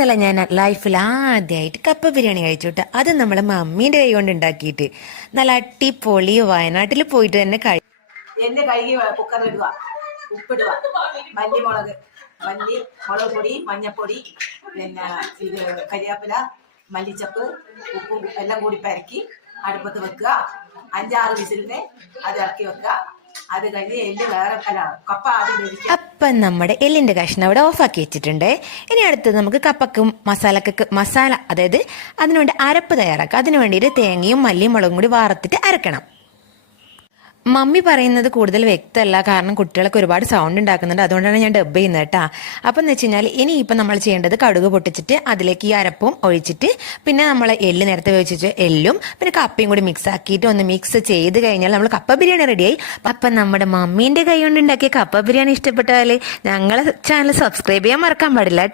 ഇന്നലെ ഞാൻ ലൈഫിൽ ആദ്യമായിട്ട് കപ്പ ബിരിയാണി കഴിച്ചു. അത് നമ്മളെ മമ്മീന്റെ കൈ കൊണ്ട് ഉണ്ടാക്കിയിട്ട് നല്ല അടിപൊളി വയനാട്ടിൽ പോയിട്ട് തന്നെ എന്റെ കഴുകി കുക്കറിലിടുക, ഉപ്പിടുക, മല്ലിമുളക്, മുളക് പൊടി, മഞ്ഞപ്പൊടി, പിന്നെ ഇത് കരിയാപ്പില, മല്ലിച്ചപ്പ്, ഉപ്പും എല്ലാം കൂടി പരക്കി അടുപ്പത്ത് വെക്കുക. 5-6 വിസിലിനെ അത് ഇറക്കി വെക്കുക. അത് കഴിഞ്ഞ് എല്ല് വേറെ കപ്പ ആദ്യം വേവിക്കുക. അപ്പം നമ്മുടെ എല്ലിന്റെ കഷ്ണം അവിടെ ഓഫാക്കി വെച്ചിട്ടുണ്ട്. ഇനി അടുത്തത് നമുക്ക് കപ്പക്കും മസാല, അതായത് അതിനുവേണ്ടി അരപ്പ് തയ്യാറാക്കാം. അതിനു വേണ്ടിയിട്ട് തേങ്ങയും മല്ലിയും മുളകും കൂടി വാർത്തിട്ട് അരക്കണം. മമ്മി പറയുന്നത് കൂടുതൽ വ്യക്തമല്ല, കാരണം കുട്ടികളൊക്കെ ഒരുപാട് സൗണ്ട് ഉണ്ടാക്കുന്നുണ്ട്. അതുകൊണ്ടാണ് ഞാൻ ഡബ് ചെയ്യുന്നത് കേട്ടാ. അപ്പം എന്ന് വെച്ച് കഴിഞ്ഞാൽ ഇനിയിപ്പം നമ്മൾ ചെയ്യേണ്ടത് കടുക് പൊട്ടിച്ചിട്ട് അതിലേക്ക് ഈ അരപ്പും ഒഴിച്ചിട്ട് പിന്നെ നമ്മൾ എല്ല് നേരത്തെ വെച്ചിട്ട് എല്ലും പിന്നെ കപ്പയും കൂടി മിക്സ് ആക്കിയിട്ട് ഒന്ന് മിക്സ് ചെയ്ത് കഴിഞ്ഞാൽ നമ്മൾ കപ്പ ബിരിയാണി റെഡിയായി. അപ്പം നമ്മുടെ മമ്മീന്റെ കൈ കൊണ്ട് ഉണ്ടാക്കിയ കപ്പ ബിരിയാണി ഇഷ്ടപ്പെട്ടാൽ ഞങ്ങളെ ചാനൽ സബ്സ്ക്രൈബ് ചെയ്യാൻ മറക്കാൻ പാടില്ല കേട്ടോ.